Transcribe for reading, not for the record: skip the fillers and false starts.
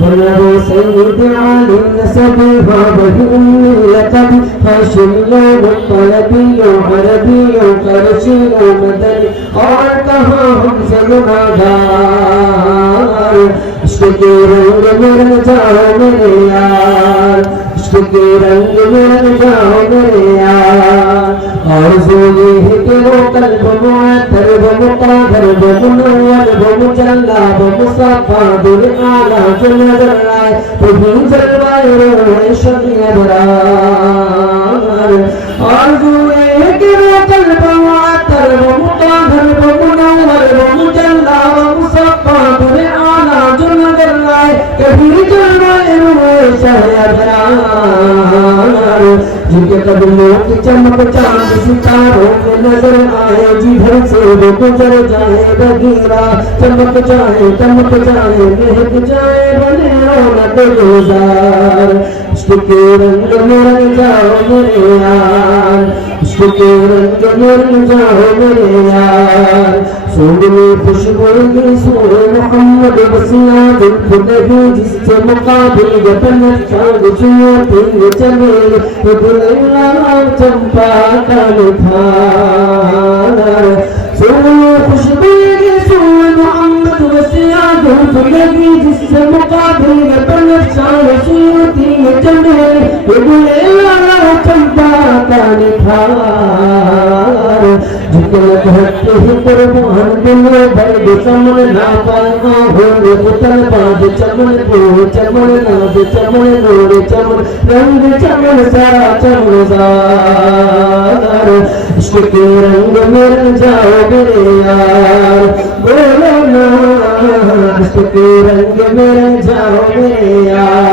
ولو سيد علي نسبي بابه أمي لقب هاشمي مطلبي عربي قرشي مدني اور کہاں ہم سے گناہگار عشق کے رنگ میں رنگ جاؤ میرے یار عشق کے رنگ میں رنگ جاؤ میرے یار آرزو یہ ہے کہ وہ قلب معطر و مطہر و منور و مجلہ و مصطفیٰ دل اعلیٰ جو نظر آئے وہی جلوائے روح شمع ابرار آرزو یہ ہے کہ وہ قلب معطر و مطہر و منور و مجلہ و مصطفیٰ دل اعلیٰ جو نظر آئے کبھی جلوائے روح شمع ابرار جن کے قدموں کی چمک چاند ستاروں میں نظر آئے جدھر سے وہ گزر جائے بغیرہ چمک جائے مہک جائے بنے رونق گلزار عشق کے رنگ میں رنگ جاؤ میرے یار عشق کے رنگ میں رنگ جاؤ میرے یار سونگنی خوشبوئی سوئے محمد وسیع دل نہیں جس سے مقابل جبنت چاند شیوتی چمیل دل اللہ چمپا کا نتھار سونگنی خوشبوئی سوئے محمد وسیع دل نہیں جس سے مقابل جبنت چاند شیوتی چمیل دل اللہ چمپا کا نتھار جھکتے ہی قربان دلے بھر چمن ناپا ہوئے خطر باز چمن کو چمن ناز چمن نور چمن رنگ چمن سارا چمنزار عشق کے رنگ میں رنگ جاؤ میرے یار بولو نا عشق کے رنگ میں رنگ جاؤ میرے یار